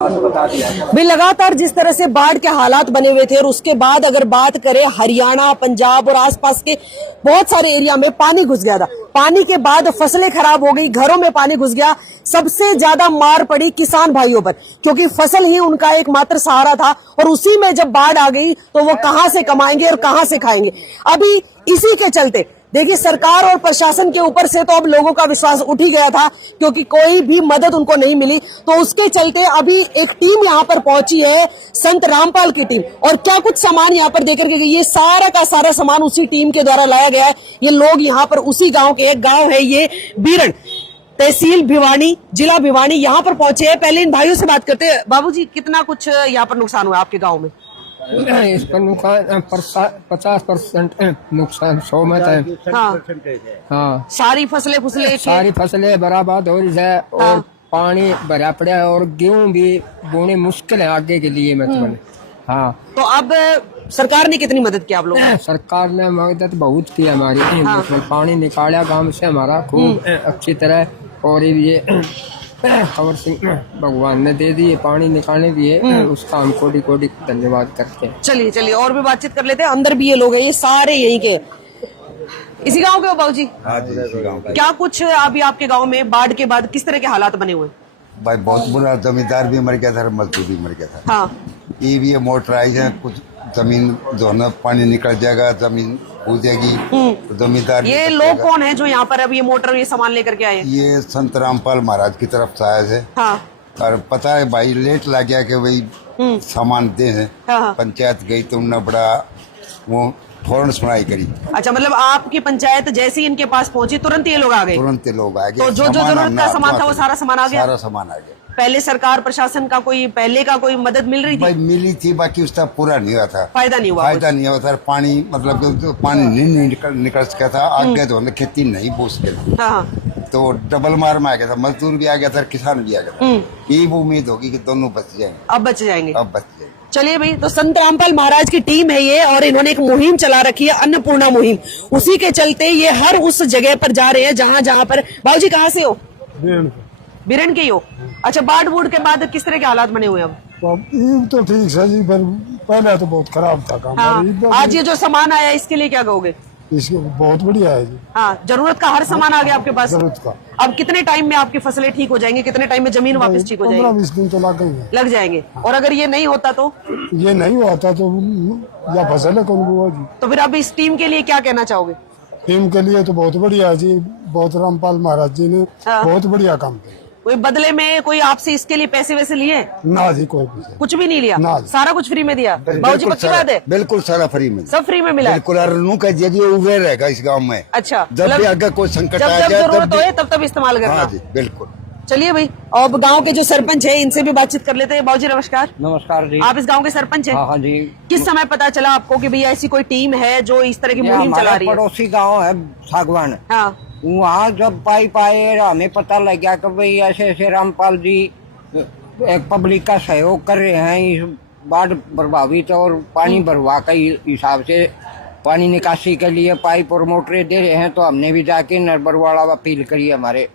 भी लगातार जिस तरह से बाढ़ के हालात बने हुए थे और उसके बाद अगर बात करें हरियाणा, पंजाब और आसपास के बहुत सारे एरिया में पानी घुस गया था। पानी के बाद फसलें खराब हो गई, घरों में पानी घुस गया। सबसे ज्यादा मार पड़ी किसान भाइयों पर, क्योंकि फसल ही उनका एकमात्र सहारा था और उसी में जब बाढ़ आ गई तो वो कहां से कमाएंगे और कहां से खाएंगे। अभी इसी के चलते देखिए सरकार और प्रशासन के ऊपर से तो अब लोगों का विश्वास उठ ही गया था, क्योंकि कोई भी मदद उनको नहीं मिली। तो उसके चलते अभी एक टीम यहाँ पर पहुंची है, संत रामपाल की टीम, और क्या कुछ सामान यहाँ पर देकर के ये सारा का सारा सामान उसी टीम के द्वारा लाया गया है। ये लोग यहाँ पर उसी गांव के, एक गांव है ये बीरण, तहसील भिवानी, जिला भिवानी, यहाँ पर पहुंचे हैं। पहले इन भाइयों से बात करते हैं। बाबूजी, कितना कुछ यहाँ पर नुकसान हुआ आपके गाँव में? इस पर नुकसान 50% नुकसान 100 में है। हाँ, सारी फसलें बर्बाद हो रही है और पानी भरा पड़ा है और गेहूं भी बोने मुश्किल है आगे के लिए मतलब। हाँ, तो अब सरकार ने कितनी मदद की आप लोगों ने? सरकार ने मदद बहुत की हमारी। मतलब पानी निकाला गांव से हमारा खूब अच्छी तरह, और ये खबर सिंह भगवान ने दे दिए, पानी निकालने दिए, उसका हम कोटि कोटि धन्यवाद करते हैं। चलिए और भी बातचीत कर लेते हैं। अंदर भी ये लोग हैं, ये सारे यहीं के, इसी गांव के हो बाबूजी? हाँ जी, इसी गांव का। क्या कुछ अभी आपके गांव में बाढ़ के बाद किस तरह के हालात बने हुए? भाई बहुत बुरा, जमींदार भी मर गया था, मजदूर भी मर गया था। हाँ, ये भी मोटर आई है, कुछ जमीन जो है पानी निकल जाएगा, जमीन हो जाएगी तो जमींदार। ये लोग कौन है जो यहाँ पर अब ये मोटर ये सामान लेकर के आए? ये संत रामपाल महाराज की तरफ से आए थे। हाँ, और पता है भाई लेट लग गया कि भाई सामान दे हैं। हाँ। पंचायत गई तो उन्होंने बड़ा वो फौरन सुनाई करी। अच्छा, मतलब आपकी पंचायत जैसे ही इनके पास पहुंची तुरंत ये लोग आ गए? तुरंत ये लोग आ गए। तो जो जरूरत का सामान था वो सारा सामान आ गया? सारा सामान आ गया। पहले सरकार प्रशासन का पहले का कोई मदद मिल रही थी? भाई मिली थी, बाकी उसका पूरा नहीं हुआ था, फायदा नहीं हुआ था। पानी मतलब तो पानी नहीं निकल सका था आगे, तो खेती नहीं बो सके थे। हाँ, तो डबल मार में आ गया था, मजदूर भी आ गया था, किसान भी आ गया था। यही उम्मीद होगी कि दोनों बच जाएंगे। अब बच जाएंगे। चलिए भाई, तो संत रामपाल महाराज की टीम है ये, और इन्होंने एक मुहिम चला रखी है, अन्नपूर्णा मुहिम। उसी के चलते ये हर उस जगह पर जा रहे हैं जहाँ पर। बाबूजी कहाँ से हो? बीरण के ही हो? अच्छा, बाढ़ बूढ़ के बाद किस तरह के हालात बने हुए? अब तो ठीक है जी, पर पहले तो बहुत खराब था काम। हाँ, आज ये जो सामान आया इसके लिए क्या कहोगे? इसके बहुत बढ़िया है जी। हाँ, जरूरत का हर सामान आ गया आपके पास? जरूरत का। अब कितने टाइम में आपकी फसलें ठीक हो जाएंगी? कितने टाइम में जमीन वापस ठीक हो जाएगी? 15-20 दिन तो लग जाएंगे। और अगर ये नहीं होता तो? ये नहीं होता तो या फसल कौन हुआ जी। तो फिर अब इस टीम के लिए क्या कहना चाहोगे? टीम के लिए तो बहुत बढ़िया जी, बहुत रामपाल महाराज जी ने बहुत बढ़िया काम किया। कोई बदले में कोई आपसे इसके लिए पैसे वैसे लिए? ना जी, कोई कुछ भी नहीं लिया, सारा कुछ फ्री में दिया। बाबूजी पक्की बात है? बिल्कुल सारा फ्री में, सब फ्री में मिला। बिल्कुल। उबे रहेगा इस गांव में। अच्छा, जब भी अगर कोई संकट आ जाए, जरूरत हो तब इस्तेमाल करना। हाँ जी, बिल्कुल। चलिए भाई, अब गांव के जो सरपंच है इनसे भी बातचीत कर लेते हैं। बाबूजी नमस्कार। नमस्कार जी। आप इस गांव के सरपंच हैं? हाँ जी। किस समय पता चला आपको कि भैया ऐसी कोई टीम है जो इस तरह की मुहिम चला रही है? पड़ोसी गाँव है सागवान। हाँ, वहाँ जब पाइप आए हमें पता लग गया कि भाई ऐसे ऐसे रामपाल जी एक पब्लिक का सहयोग कर रहे हैं इस बाढ़ प्रभावित और पानी भरवा के हिसाब से पानी निकासी के लिए पाइप और मोटरें दे रहे हैं। तो हमने भी जाके नरबरवाड़ा अपील करी हमारे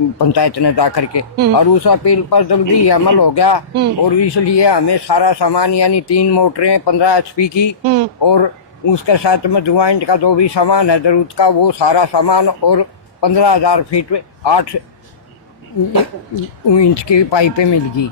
पंचायत ने जा करके, और उस अपील पर जल्दी अमल हो गया। और इसलिए हमें सारा सामान यानी 3 मोटरें 15 HP की और उसके साथ में ज्वाइंट का जो भी सामान है जरूरत का वो सारा सामान, और 15,000 फीट 8 इंच की पाइपें मिल गई।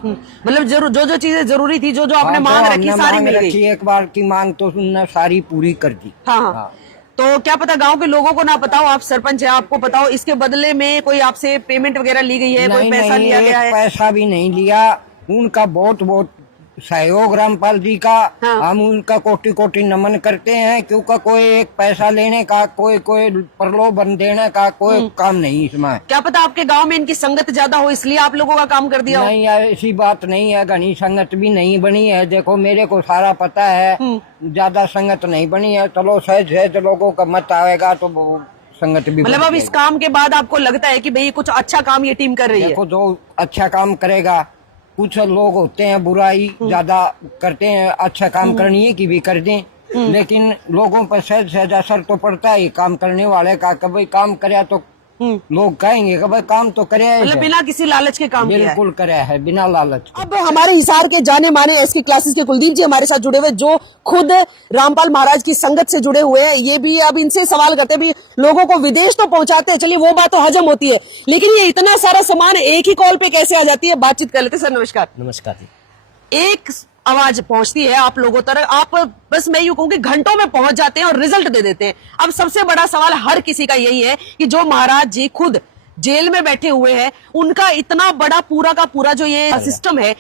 मतलब जो चीजें जरूरी थी, जो आपने मांग रखी सारी मिल गई। एक बार की मांग तो उन्होंने सारी पूरी कर दी। हाँ। तो क्या पता गांव के लोगों को ना पता हो, आप सरपंच है, आपको पता हो, इसके बदले में कोई आपसे पेमेंट वगैरह ली गई है? कोई पैसा लिया गया है? पैसा भी नहीं लिया। उनका बहुत बहुत सहयोग रामपाल जी का। हाँ। हम उनका कोटि कोटि नमन करते हैं, क्योंकि कोई एक पैसा लेने का, कोई प्रलोभन देने का कोई काम नहीं इसमें। क्या पता आपके गांव में इनकी संगत ज्यादा हो इसलिए आप लोगों का काम कर दिया? नहीं, ऐसी बात नहीं है, घनी संगत भी नहीं बनी है। देखो मेरे को सारा पता है, ज्यादा संगत नहीं बनी है। चलो सहज लोगों का मत आएगा तो संगत भी। मतलब अब इस काम के बाद आपको लगता है कि भाई कुछ अच्छा काम ये टीम कर रही है? देखो जो अच्छा काम करेगा, कुछ लोग होते हैं बुराई ज्यादा करते हैं, अच्छा काम करनी है कि भी कर दें, लेकिन लोगों पर सहज असर तो पड़ता है काम करने वाले का। कभी काम करे तो लोग कहेंगे कि भाई काम तो करे है, मतलब बिना किसी लालच के काम किया है। बिल्कुल करे है, बिना लालच के। अब हमारे हिसार के जाने माने एसके क्लासेस के कुलदीप जी हमारे साथ जुड़े हुए, जो खुद रामपाल महाराज की संगत से जुड़े हुए हैं। ये भी अब इनसे सवाल करते हैं, भी लोगों को विदेश तो पहुंचाते हैं, चलिए वो बात तो हजम होती है, लेकिन ये इतना सारा सामान एक ही कॉल पे कैसे आ जाती है? बातचीत कर लेते। सर नमस्कार। नमस्कार जी। एक आवाज पहुंचती है आप लोगों तक, आप बस मैं यूं कहूं कि घंटों में पहुंच जाते हैं और रिजल्ट दे देते हैं। अब सबसे बड़ा सवाल हर किसी का यही है कि जो महाराज जी खुद जेल में बैठे हुए हैं, उनका इतना बड़ा पूरा का पूरा जो ये सिस्टम है,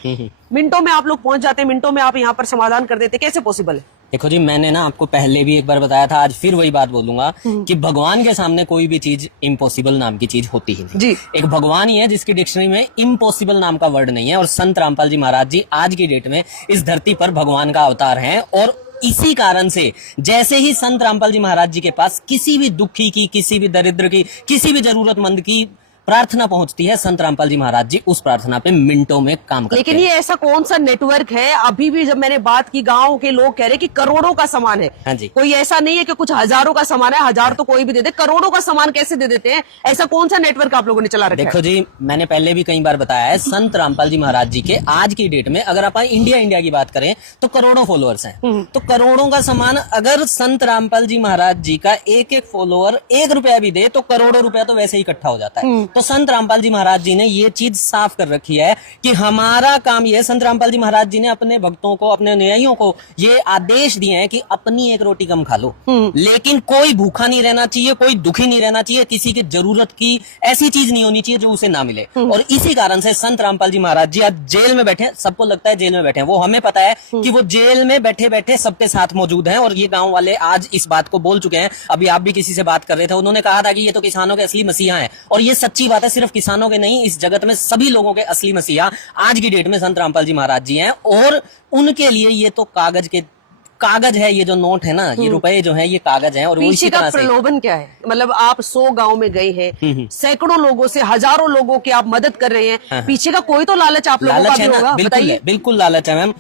मिनटों में आप लोग पहुंच जाते हैं, मिनटों में आप यहाँ पर समाधान कर देते, कैसे पॉसिबल है? देखो जी, मैंने ना आपको पहले भी एक बार बताया था, आज फिर वही बात बोलूंगा कि भगवान के सामने कोई भी चीज इम्पॉसिबल नाम की चीज होती ही नहीं जी। एक भगवान ही है जिसकी डिक्शनरी में इम्पॉसिबल नाम का वर्ड नहीं है, और संत रामपाल जी महाराज जी आज की डेट में इस धरती पर भगवान का अवतार हैं। और इसी कारण से जैसे ही संत रामपाल जी महाराज जी के पास किसी भी दुखी की, किसी भी दरिद्र की, किसी भी जरूरतमंद की प्रार्थना पहुंचती है, संत रामपाल जी महाराज जी उस प्रार्थना पे मिनटों में काम करते लेकिन हैं। ये ऐसा कौन सा नेटवर्क है? अभी भी जब मैंने बात की, गांव के लोग कह रहे हैं कि करोड़ों का सामान है। हाँ जी। कोई ऐसा नहीं है कि कुछ हजारों का सामान है, हजार तो कोई भी दे दे, करोड़ों का सामान कैसे दे देते हैं? ऐसा कौन सा नेटवर्क आप लोगों ने चला रखा है? देखो जी, मैंने पहले भी कई बार बताया है, संत रामपाल जी महाराज जी के आज की डेट में अगर आप इंडिया की बात करें तो करोड़ों फॉलोअर्स हैं। तो करोड़ों का सामान अगर संत रामपाल जी महाराज जी का एक एक फॉलोअर 1 रुपया भी दे तो करोड़ों रुपया तो वैसे ही इकट्ठा हो जाता है। तो संत रामपाल जी महाराज जी ने ये चीज साफ कर रखी है कि हमारा काम ये, संत रामपाल जी महाराज जी ने अपने भक्तों को, अपने अनुयायियों को ये आदेश दिए हैं कि अपनी एक रोटी कम खा लो, लेकिन कोई भूखा नहीं रहना चाहिए, कोई दुखी नहीं रहना चाहिए, किसी की जरूरत की ऐसी चीज नहीं होनी चाहिए जो उसे ना मिले। और इसी कारण से संत रामपाल जी महाराज जी आज जेल में बैठे, सबको लगता है जेल में बैठे हैं, वो हमें पता है कि वो जेल में बैठे बैठे सबके साथ मौजूद हैं। और ये गांव वाले आज इस बात को बोल चुके हैं। अभी आप भी किसी से बात कर रहे थे, उन्होंने कहा था कि ये तो किसानों के असली मसीहा हैं, और ये सच्ची बात है। सिर्फ किसानों के नहीं, इस जगत में सभी लोगों के असली मसीहा आज की डेट में संत रामपाल जी महाराज जी हैं। और उनके लिए ये तो कागज है, ये जो नोट है ना, ये रुपए जो है, ये कागज है। और वो पीछे इसी का तरह से प्रलोभन क्या है? मतलब आप 100 गांव में गए हैं, सैकड़ों लोगों से, हजारों लोगों की आप मदद कर रहे हैं, पीछे का कोई तो लालच आप लोगों का लालच भी है ना, होगा, बिल्कुल बताइए। बिल्कुल लालच है मैम।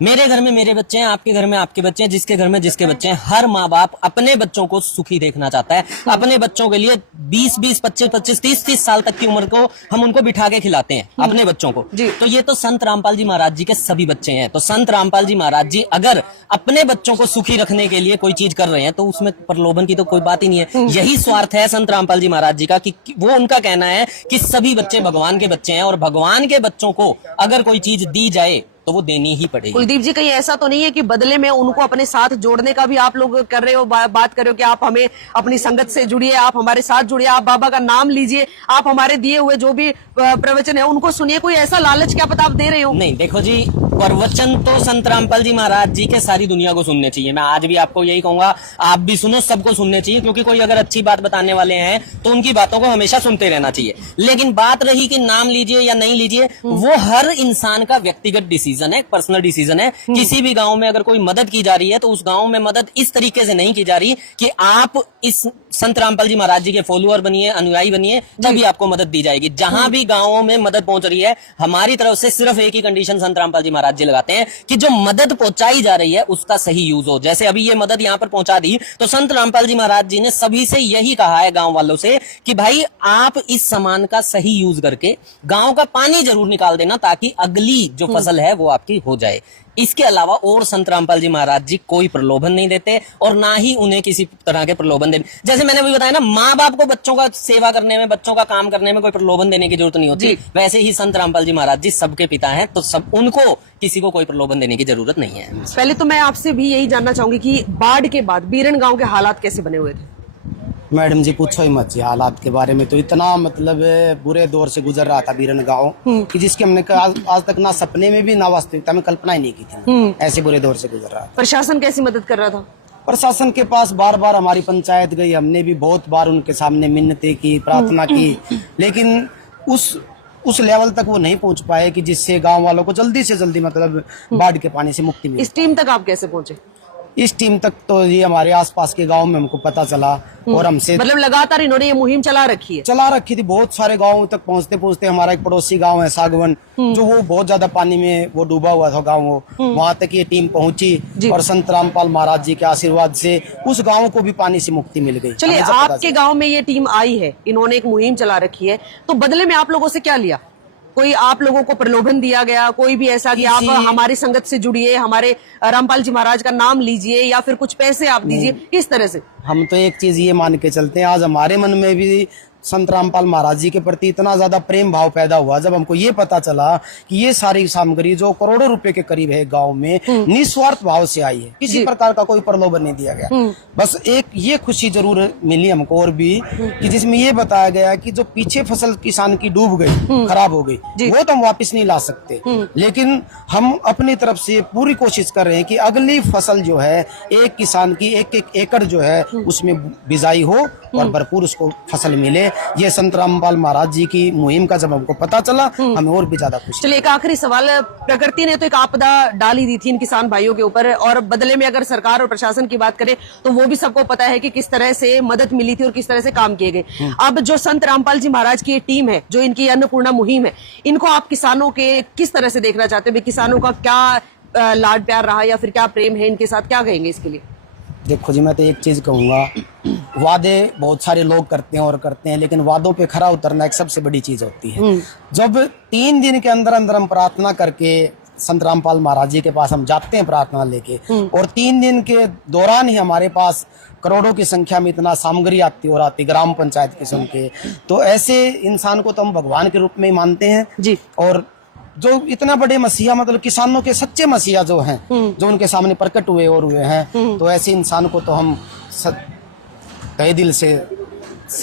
मेरे घर में मेरे बच्चे हैं, आपके घर में आपके बच्चे हैं, जिसके घर में जिसके बच्चे हैं। हर माँ बाप अपने बच्चों को सुखी देखना चाहता है। अपने बच्चों के लिए 20-20, 25-25, 30-30 साल तक की उम्र को हम उनको बिठा के खिलाते हैं, अपने बच्चों को। तो ये तो संत रामपाल जी महाराज जी के सभी बच्चे हैं। तो संत रामपाल जी महाराज जी अगर अपने बच्चों को सुखी रखने के लिए कोई चीज कर रहे हैं तो उसमें प्रलोभन की तो कोई बात ही नहीं है। यही स्वार्थ है संत रामपाल जी महाराज जी का, कि वो, उनका कहना है कि सभी बच्चे भगवान के बच्चे हैं, और भगवान के बच्चों को अगर कोई चीज दी जाए तो वो देनी ही पड़ेगी। कुलदीप जी, कहीं ऐसा तो नहीं है कि बदले में उनको अपने साथ जोड़ने का भी आप लोग कर रहे हो, बात कर रहे हो कि आप हमें अपनी संगत से जुड़िए, आप हमारे साथ जुड़िए, आप बाबा का नाम लीजिए, आप हमारे दिए हुए जो भी प्रवचन है उनको सुनिए, कोई ऐसा लालच क्या पता आप दे रहे हो? नहीं, देखो जी, प्रवचन तो संत रामपाल जी महाराज जी के सारी दुनिया को सुनने चाहिए। मैं आज भी आपको यही कहूंगा, आप भी सुनो, सबको सुनने चाहिए, क्योंकि कोई अगर अच्छी बात बताने वाले हैं तो उनकी बातों को हमेशा सुनते रहना चाहिए। लेकिन बात रही कि नाम लीजिए या नहीं लीजिए, वो हर इंसान का व्यक्तिगत डिसीजन है, पर्सनल डिसीजन है। किसी भी गांव में अगर कोई मदद की जा रही है तो उस गांव में मदद इस तरीके से नहीं की जा रही कि आप इस संत रामपाल जी महाराज जी के फॉलोअर बनिए, अनुयायी बनिए, तभी आपको मदद दी जाएगी। जहां भी गांवों में मदद पहुंच रही है, हमारी तरफ से सिर्फ एक ही कंडीशन संत रामपाल जी महाराज जी लगाते हैं कि जो मदद पहुंचाई जा रही है उसका सही यूज हो। जैसे अभी ये मदद यहां पर पहुंचा दी, तो संत रामपाल जी महाराज जी ने सभी से यही कहा है, गांव वालों से, कि भाई आप इस सामान का सही यूज करके गांव का पानी जरूर निकाल देना, ताकि अगली जो फसल है वो आपकी हो जाए। इसके अलावा और संत रामपाल जी महाराज जी कोई प्रलोभन नहीं देते, और ना ही उन्हें किसी तरह के प्रलोभन देने, जैसे मैंने अभी बताया ना, माँ बाप को बच्चों का सेवा करने में, बच्चों का काम करने में कोई प्रलोभन देने की जरूरत नहीं होती, वैसे ही संत रामपाल जी महाराज जी सबके पिता हैं, तो सब, उनको किसी को कोई प्रलोभन देने की जरूरत नहीं है। पहले तो मैं आपसे भी यही जानना चाहूंगी कि बाढ़ के बाद बीरन गांव के हालात कैसे बने हुए थे? मैडम जी पूछो ही मत जी, हालात के बारे में तो इतना मतलब बुरे दौर से गुजर रहा था बीरन गांव कि जिसके हमने आज तक ना सपने में भी, ना वास्तविकता में कल्पना ही नहीं की थी। ऐसे बुरे दौर से गुजर रहा था। प्रशासन कैसी मदद कर रहा था? प्रशासन के पास बार बार हमारी पंचायत गई, हमने भी बहुत बार उनके सामने मिन्नतें की, प्रार्थना की, लेकिन उस लेवल तक वो नहीं पहुंच पाए कि जिससे गांव वालों को जल्दी से जल्दी मतलब बाढ़ के पानी से मुक्ति मिले। इस टीम तक आप कैसे पहुंचे? इस टीम तक तो ये हमारे आसपास के गांव में हमको पता चला और हमसे मतलब लगातार इन्होंने ये मुहिम चला रखी है। चला रखी थी। बहुत सारे गांवों तक पहुंचते पहुंचते हमारा एक पड़ोसी गांव है सागवन, जो वो बहुत ज्यादा पानी में वो डूबा हुआ था गांव, वो वहां तक ये टीम पहुंची और संत रामपाल महाराज जी के आशीर्वाद से उस गांव को भी पानी से मुक्ति मिल गई। चलिए, आपके गांव में ये टीम आई है, इन्होंने एक मुहिम चला रखी है, तो बदले में आप लोगों से क्या लिया? कोई आप लोगों को प्रलोभन दिया गया, कोई भी ऐसा कि आप हमारी संगत से जुड़िए, हमारे रामपाल जी महाराज का नाम लीजिए, या फिर कुछ पैसे आप दीजिए, इस तरह से? हम तो एक चीज ये मान के चलते हैं, आज हमारे मन में भी संत रामपाल महाराज जी के प्रति इतना ज्यादा प्रेम भाव पैदा हुआ जब हमको ये पता चला कि ये सारी सामग्री जो करोड़ों रुपए के करीब है गांव में निस्वार्थ भाव से आई है, किसी प्रकार का कोई प्रलोभन नहीं दिया गया। बस एक ये खुशी जरूर मिली हमको और भी कि जिसमें ये बताया गया कि जो पीछे फसल किसान की डूब गई, खराब हो गई, वो तो हम वापस नहीं ला सकते, लेकिन हम अपनी तरफ से पूरी कोशिश कर रहे हैं कि अगली फसल जो है एक किसान की एक एकड़ जो है उसमें बिजाई हो और भरपूर उसको फसल मिले। ये संत रामपाल महाराज जी की मुहिम का जब हमको पता चला हमें और भी ज्यादा खुशी। चलिए, एक आखिरी सवाल। प्रकृति ने तो एक आपदा डाली दी थी इन किसान भाइयों के ऊपर, और बदले में अगर सरकार और प्रशासन की बात करें तो वो भी सबको पता है कि किस तरह से मदद मिली थी और किस तरह से काम किए गए। अब जो संत रामपाल जी महाराज की टीम है, जो इनकी अन्नपूर्णा मुहिम है, इनको आप किसानों के किस तरह से देखना चाहते हैं? किसानों का क्या लाड प्यार रहा या फिर क्या प्रेम है इनके साथ, क्या कहेंगे इसके लिए? देखो जी, मैं तो एक चीज कहूंगा, वादे बहुत सारे लोग करते हैं और करते हैं, लेकिन वादों पे खरा उतरना एक सबसे बड़ी चीज होती है। जब 3 दिन के अंदर अंदर हम प्रार्थना करके संत रामपाल महाराज जी के पास हम जाते हैं प्रार्थना लेके, और 3 दिन के दौरान ही हमारे पास करोड़ों की संख्या में इतना सामग्री आती और आती ग्राम पंचायत की सुन के, तो ऐसे इंसान को तो हम भगवान के रूप में ही मानते हैं जी। और जो इतना बड़े मसीहा, मतलब किसानों के सच्चे मसीहा जो हैं, जो उनके सामने प्रकट हुए और हुए हैं, तो ऐसे इंसान को तो हम तहे दिल से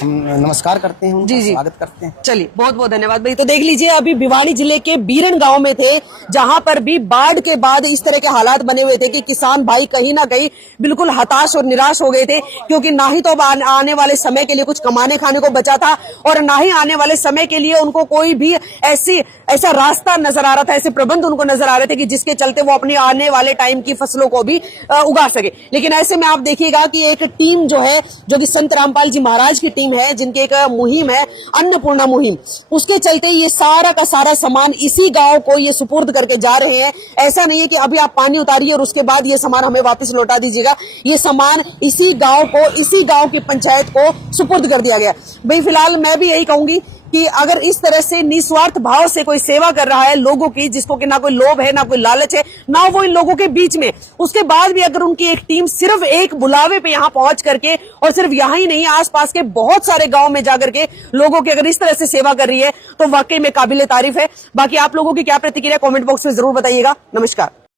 नमस्कार करते हैं, जी जी, स्वागत करते हैं। चलिए, बहुत बहुत धन्यवाद भाई। तो देख लीजिए, अभी भिवानी जिले के बीरन गांव में थे, जहां पर भी बाढ़ के बाद इस तरह के हालात बने हुए थे कि किसान भाई कहीं ना कहीं बिल्कुल हताश और निराश हो गए थे, क्योंकि ना ही तो आने वाले समय के लिए कुछ कमाने खाने को बचा था, और ना ही आने वाले समय के लिए उनको कोई भी ऐसा रास्ता नजर आ रहा था, ऐसे प्रबंध उनको नजर आ रहे थे कि जिसके चलते वो अपनी आने वाले टाइम की फसलों को भी उगा सके। लेकिन ऐसे में आप देखिएगा कि एक टीम जो है, जो कि संत रामपाल जी महाराज की टीम है, जिनकी एक मुहिम है अन्नपूर्णा मुहिम, उसके चलते ये सारा का सारा सामान इसी गांव को ये सुपुर्द करके जा रहे हैं। ऐसा नहीं है कि अभी आप पानी उतारिए और उसके बाद ये सामान हमें वापस लौटा दीजिएगा, ये सामान इसी गांव को, इसी गांव की पंचायत को सुपुर्द कर दिया गया। भाई फिलहाल मैं भी यही कहूंगी कि अगर इस तरह से निस्वार्थ भाव से कोई सेवा कर रहा है लोगों की, जिसको कि ना कोई लोभ है, ना कोई लालच है, ना वो इन लोगों के बीच में, उसके बाद भी अगर उनकी एक टीम सिर्फ एक बुलावे पे यहाँ पहुंच करके, और सिर्फ यहाँ ही नहीं आसपास के बहुत सारे गांव में जाकर के लोगों की अगर इस तरह से सेवा कर रही है, तो वाकई में काबिले तारीफ है। बाकी आप लोगों की क्या प्रतिक्रिया कमेंट बॉक्स में जरूर बताइएगा। नमस्कार।